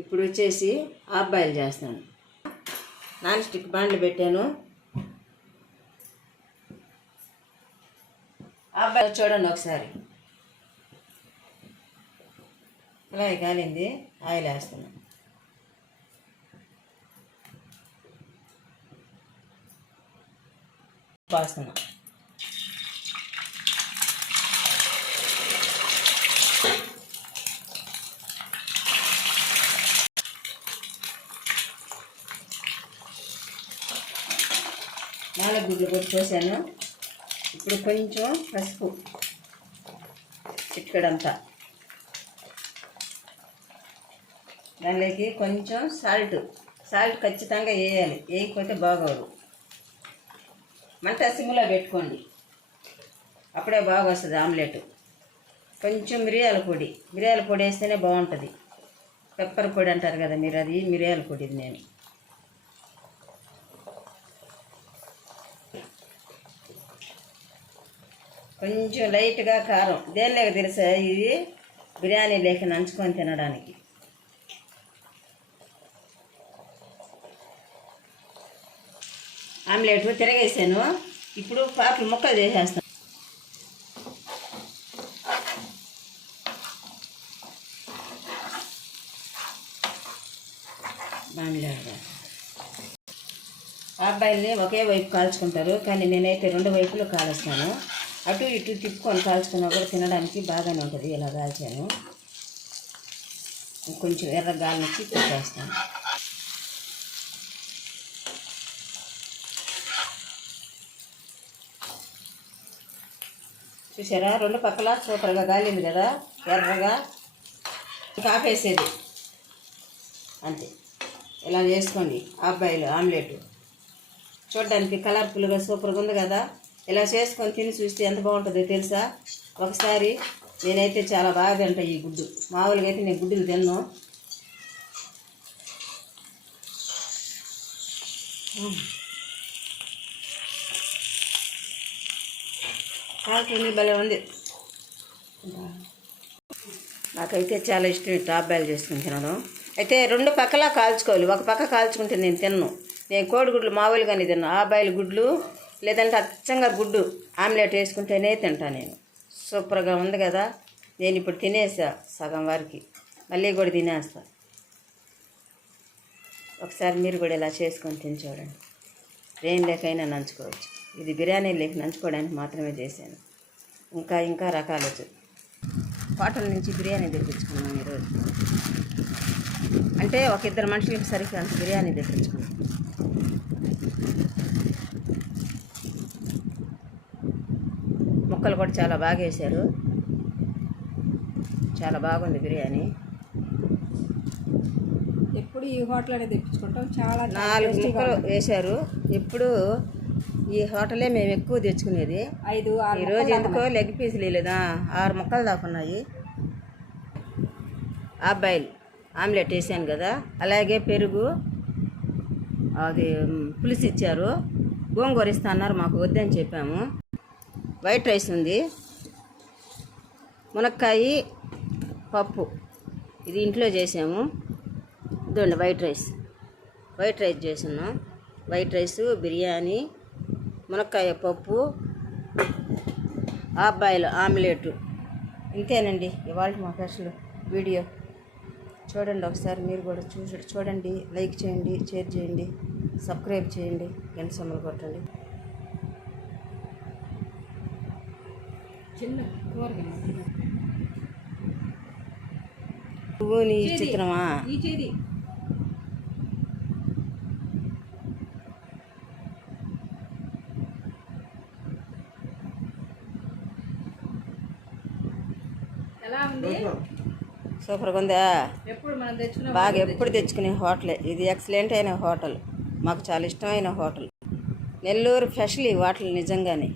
ఇప్పుడు వచ్చేసి half boil చేస్తాను. నాన్ స్టిక్ బాండ్లు పెట్టాను. హాఫ్ బాయిల్ చూడండి ఒకసారి. ఇలా కాలింది, ఆయిల్ వేస్తున్నాను. పోస్తున్నాను. నాలుగు గుడ్లు కొట్టి పోసాను. ఇప్పుడు కొంచెం పసుపు చిక్కడంతా, దానిలోకి కొంచెం సాల్ట్ ఖచ్చితంగా వేయాలి, వేయకపోతే బాగోదు. మంట సిమ్లో పెట్టుకోండి, అప్పుడే బాగా వస్తుంది ఆమ్లెట్. కొంచెం మిరియాల పొడి వేస్తేనే బాగుంటుంది. పెప్పర్ పొడి అంటారు కదా మీరు, అది మిరియాల పొడి. ఇది నేను కొంచెం లైట్గా కారం. దేనిలేక తెలుసా, ఇది బిర్యానీ లేక నంచుకొని తినడానికి. ఆమ్లెట్ తిరగేసాను. ఇప్పుడు పాపలు ముక్కలు చేసేస్తాను. అబ్బాయిల్ని ఒకే వైపు కాల్చుకుంటారు, కానీ నేనైతే రెండు వైపులు కాలుస్తాను. అటు ఇటు తిప్పుకొని కాల్చుకున్నా కూడా తినడానికి బాగానే ఉంటుంది. ఇలా కాల్చాను. కొంచెం ఎర్ర గాలినిచ్చి తిప్పేస్తాను. చూసారా, రెండు పక్కల సూపర్గా గాలింది కదా, ఎర్రగా. ఆపేసేది అంతే. ఇలా చేసుకోండి అబ్బాయిలు ఆమ్లెట్. చూడడానికి కలర్ఫుల్గా సూపర్గా ఉంది కదా. ఇలా చేసుకొని తిని చూస్తే ఎంత బాగుంటుందో తెలుసా. ఒకసారి నేనైతే చాలా బాగా తింటా ఈ గుడ్డు. మామూలుగా అయితే నేను గుడ్డులు తిన్నాను. కాల్చింది భలే ఉంది. నాకైతే చాలా ఇష్టం టాప్ బాయిల్ చేసుకుని తినడం. అయితే రెండు పక్కలా కాల్చుకోవాలి. ఒక పక్క కాల్చుకుంటే నేను తిన్ను. నేను కోడిగుడ్లు మామూలుగానే తిన్నాను. ఆ బాయిల్ గుడ్లు లేదంటే అచ్చంగా గుడ్డు ఆమ్లెట్ వేసుకుంటేనే తింటాను నేను. సూపర్గా ఉంది కదా. నేను ఇప్పుడు తినేసా సగం వరకు, మళ్ళీ కూడా తినేస్తా. ఒకసారి మీరు కూడా ఇలా చేసుకొని తిని చూడండి. దేని లేకైనా నంచుకోవచ్చు. ఇది బిర్యానీ లేక నంచుకోవడానికి మాత్రమే చేశాను. ఇంకా రకాలు వచ్చు. హోటల్ నుంచి బిర్యానీ తెప్పించుకున్నాను ఈరోజు. అంటే ఒక ఇద్దరు మనుషులకి సరిగ్గా అంత బిర్యానీ తెప్పించుకున్నాను. ముక్కలు కూడా చాలా బాగా వేశారు. చాలా బాగుంది బిర్యానీ. ఎప్పుడు ఈ హోటల్ అనేది తెప్పించుకుంటాం. చాలా 4 ముక్కలు వేశారు. ఎప్పుడు ఈ హోటలే మేము ఎక్కువ తెచ్చుకునేది. 5-6 ఈరోజు ఎందుకో లెగ్ పీసులు లేదా 6 ముక్కలు దాకా ఉన్నాయి. హాఫ్ బాయిల్ ఆమ్లెట్ వేసాను కదా, అలాగే పెరుగు, అది పులుసు ఇచ్చారు. గోంగూర ఇస్తా అన్నారు, మాకు వద్దని చెప్పాము. వైట్ రైస్ ఉంది, మునక్కాయ పప్పు, ఇది ఇంట్లో చేసాము. ఇదండి వైట్ రైస్ చేస్తున్నాం. వైట్ రైస్, బిర్యానీ, మునక్కాయ పప్పు, హాఫ్ బాయిల్ ఆమ్లెట్. ఇంతేనండి ఇవాళ మా స్పెషల్ వీడియో. చూడండి ఒకసారి మీరు కూడా చూడండి. లైక్ చేయండి, షేర్ చేయండి, సబ్స్క్రైబ్ చేయండి, గంట సింబల్ కొట్టండి. నువ్వు నీ చిత్రమా సూపర్గా ఉందా. బాగా ఎప్పుడు తెచ్చుకునే హోటలే ఇది. ఎక్సలెంట్ అయిన హోటల్, మాకు చాలా ఇష్టమైన హోటల్. నెల్లూరు స్పెషల్ ఈ హోటల్ నిజంగానే.